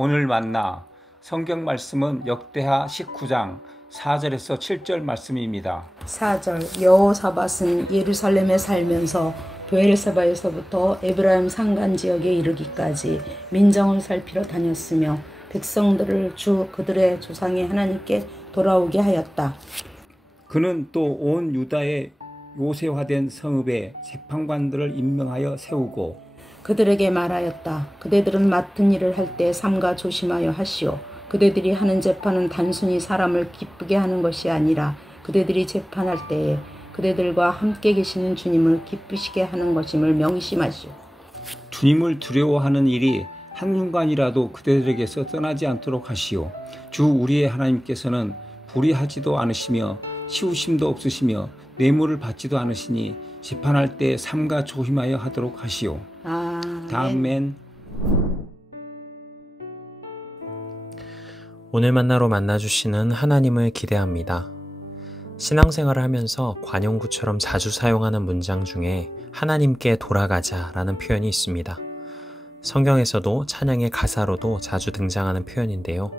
오늘 만나 성경 말씀은 역대하 19장 4절에서 7절 말씀입니다. 4절 여호사밧은 예루살렘에 살면서 브엘세바에서부터 에브라임 산간 지역에 이르기까지 민정을 살피러 다녔으며 백성들을 주 그들의 조상의 하나님께 돌아오게 하였다. 그는 또 온 유다의 요새화된 성읍에 재판관들을 임명하여 세우고 그들에게 말하였다. 그대들은 맡은 일을 할 때 삼가 조심하여 하시오. 그대들이 하는 재판은 단순히 사람을 기쁘게 하는 것이 아니라 그대들이 재판할 때에 그대들과 함께 계시는 주님을 기쁘시게 하는 것임을 명심하시오. 주님을 두려워하는 일이 한순간이라도 그대들에게서 떠나지 않도록 하시오. 주 우리의 하나님께서는 불의하지도 않으시며 치우심도 없으시며 뇌물을 받지도 않으시니 재판할 때 삼가 조심하여 하도록 하시오. 아멘. 오늘 만나로 만나주시는 하나님을 기대합니다. 신앙생활을 하면서 관용구처럼 자주 사용하는 문장 중에 하나님께 돌아가자 라는 표현이 있습니다. 성경에서도 찬양의 가사로도 자주 등장하는 표현인데요.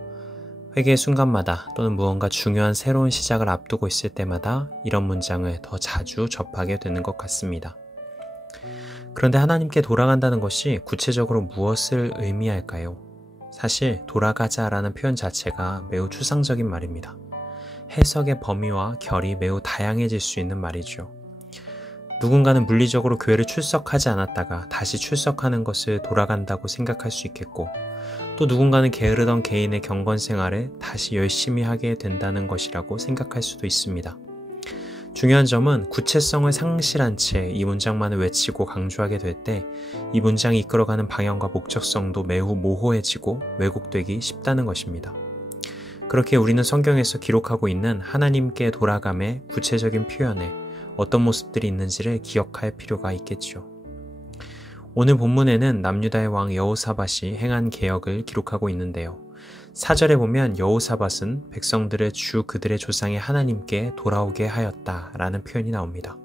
회개의 순간마다 또는 무언가 중요한 새로운 시작을 앞두고 있을 때마다 이런 문장을 더 자주 접하게 되는 것 같습니다. 그런데 하나님께 돌아간다는 것이 구체적으로 무엇을 의미할까요? 사실 돌아가자라는 표현 자체가 매우 추상적인 말입니다. 해석의 범위와 결이 매우 다양해질 수 있는 말이죠. 누군가는 물리적으로 교회를 출석하지 않았다가 다시 출석하는 것을 돌아간다고 생각할 수 있겠고, 또 누군가는 게으르던 개인의 경건 생활을 다시 열심히 하게 된다는 것이라고 생각할 수도 있습니다. 중요한 점은 구체성을 상실한 채 이 문장만을 외치고 강조하게 될 때 이 문장이 이끌어가는 방향과 목적성도 매우 모호해지고 왜곡되기 쉽다는 것입니다. 그렇게 우리는 성경에서 기록하고 있는 하나님께 돌아감의 구체적인 표현에 어떤 모습들이 있는지를 기억할 필요가 있겠죠. 오늘 본문에는 남유다의 왕 여호사밧이 행한 개혁을 기록하고 있는데요. 4절에 보면 여호사밧은 백성들을 주 그들의 조상의 하나님께 돌아오게 하였다 라는 표현이 나옵니다.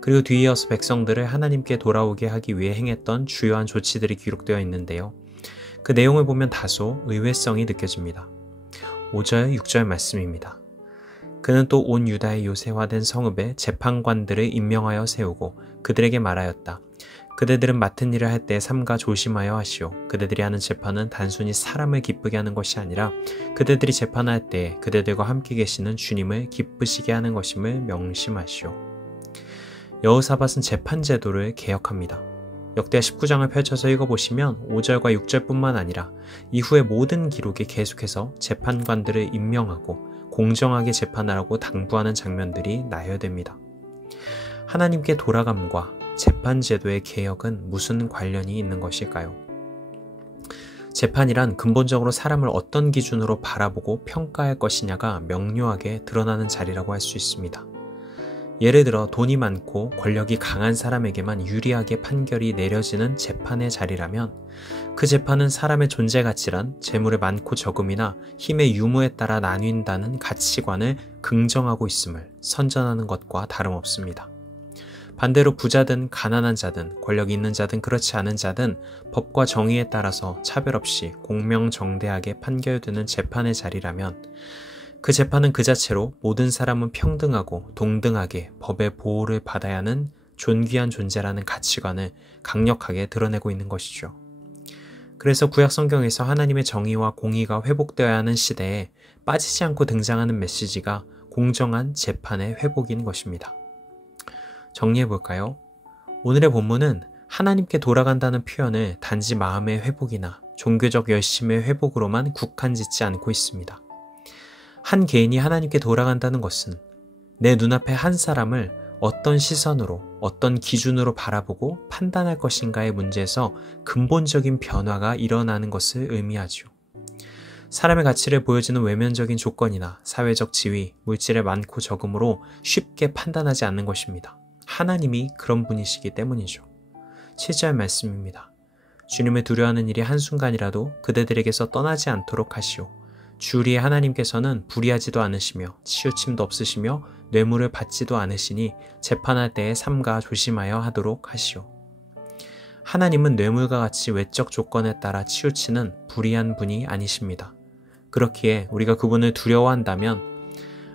그리고 뒤이어서 백성들을 하나님께 돌아오게 하기 위해 행했던 주요한 조치들이 기록되어 있는데요. 그 내용을 보면 다소 의외성이 느껴집니다. 5절, 6절 말씀입니다. 그는 또 온 유다의 요새화된 성읍에 재판관들을 임명하여 세우고 그들에게 말하였다. 그대들은 맡은 일을 할 때 삼가 조심하여 하시오. 그대들이 하는 재판은 단순히 사람을 기쁘게 하는 것이 아니라 그대들이 재판할 때 그대들과 함께 계시는 주님을 기쁘시게 하는 것임을 명심하시오. 여호사밧은 재판 제도를 개혁합니다. 역대하 19장을 펼쳐서 읽어보시면 5절과 6절뿐만 아니라 이후의 모든 기록이 계속해서 재판관들을 임명하고 공정하게 재판하라고 당부하는 장면들이 나열됩니다. 하나님께 돌아감과 재판 제도의 개혁은 무슨 관련이 있는 것일까요? 재판이란 근본적으로 사람을 어떤 기준으로 바라보고 평가할 것이냐가 명료하게 드러나는 자리라고 할 수 있습니다. 예를 들어 돈이 많고 권력이 강한 사람에게만 유리하게 판결이 내려지는 재판의 자리라면 그 재판은 사람의 존재 가치란 재물의 많고 적음이나 힘의 유무에 따라 나뉜다는 가치관을 긍정하고 있음을 선전하는 것과 다름없습니다. 반대로 부자든 가난한 자든 권력이 있는 자든 그렇지 않은 자든 법과 정의에 따라서 차별 없이 공명정대하게 판결되는 재판의 자리라면 그 재판은 그 자체로 모든 사람은 평등하고 동등하게 법의 보호를 받아야 하는 존귀한 존재라는 가치관을 강력하게 드러내고 있는 것이죠. 그래서 구약 성경에서 하나님의 정의와 공의가 회복되어야 하는 시대에 빠지지 않고 등장하는 메시지가 공정한 재판의 회복인 것입니다. 정리해볼까요? 오늘의 본문은 하나님께 돌아간다는 표현을 단지 마음의 회복이나 종교적 열심의 회복으로만 국한짓지 않고 있습니다. 한 개인이 하나님께 돌아간다는 것은 내 눈앞에 한 사람을 어떤 시선으로, 어떤 기준으로 바라보고 판단할 것인가의 문제에서 근본적인 변화가 일어나는 것을 의미하죠. 사람의 가치를 보여주는 외면적인 조건이나 사회적 지위, 물질의 많고 적음으로 쉽게 판단하지 않는 것입니다. 하나님이 그런 분이시기 때문이죠. 7절 말씀입니다. 주님을 두려워하는 일이 한순간이라도 그대들에게서 떠나지 않도록 하시오. 주 우리의 하나님께서는 불의하지도 않으시며 치우침도 없으시며 뇌물을 받지도 않으시니 재판할 때에 삼가 조심하여 하도록 하시오. 하나님은 뇌물과 같이 외적 조건에 따라 치우치는 불의한 분이 아니십니다. 그렇기에 우리가 그분을 두려워한다면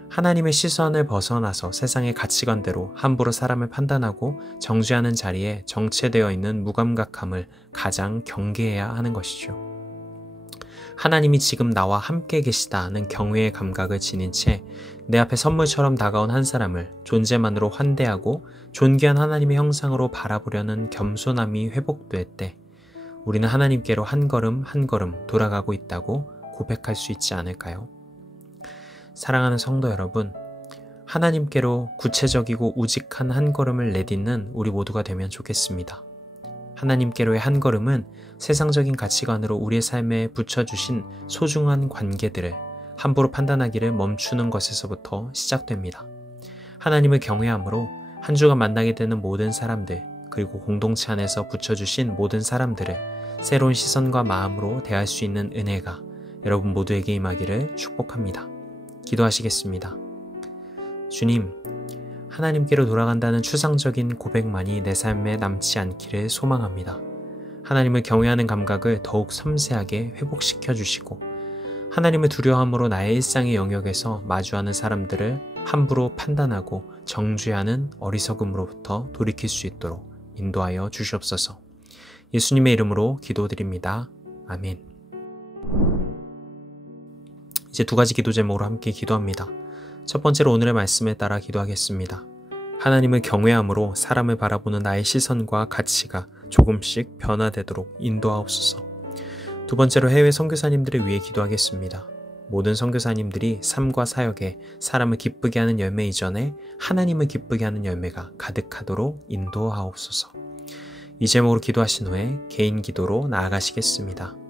하나님의 시선을 벗어나서 세상의 가치관대로 함부로 사람을 판단하고 정죄하는 자리에 정체되어 있는 무감각함을 가장 경계해야 하는 것이죠. 하나님이 지금 나와 함께 계시다는 경외의 감각을 지닌 채 내 앞에 선물처럼 다가온 한 사람을 존재만으로 환대하고 존귀한 하나님의 형상으로 바라보려는 겸손함이 회복될 때 우리는 하나님께로 한 걸음 한 걸음 돌아가고 있다고 고백할 수 있지 않을까요? 사랑하는 성도 여러분, 하나님께로 구체적이고 우직한 한 걸음을 내딛는 우리 모두가 되면 좋겠습니다. 하나님께로의 한 걸음은 세상적인 가치관으로 우리의 삶에 붙여주신 소중한 관계들을 함부로 판단하기를 멈추는 것에서부터 시작됩니다. 하나님을 경외함으로 한 주간 만나게 되는 모든 사람들, 그리고 공동체 안에서 붙여주신 모든 사람들을 새로운 시선과 마음으로 대할 수 있는 은혜가 여러분 모두에게 임하기를 축복합니다. 기도하시겠습니다. 주님, 하나님께로 돌아간다는 추상적인 고백만이 내 삶에 남지 않기를 소망합니다. 하나님을 경외하는 감각을 더욱 섬세하게 회복시켜 주시고 하나님을 두려워함으로 나의 일상의 영역에서 마주하는 사람들을 함부로 판단하고 정죄하는 어리석음으로부터 돌이킬 수 있도록 인도하여 주시옵소서. 예수님의 이름으로 기도드립니다. 아멘. 이제 두 가지 기도 제목으로 함께 기도합니다. 첫 번째로 오늘의 말씀에 따라 기도하겠습니다. 하나님을 경외함으로 사람을 바라보는 나의 시선과 가치가 조금씩 변화되도록 인도하옵소서. 두 번째로 해외 선교사님들을 위해 기도하겠습니다. 모든 선교사님들이 삶과 사역에 사람을 기쁘게 하는 열매 이전에 하나님을 기쁘게 하는 열매가 가득하도록 인도하옵소서. 이 제목으로 기도하신 후에 개인 기도로 나아가시겠습니다.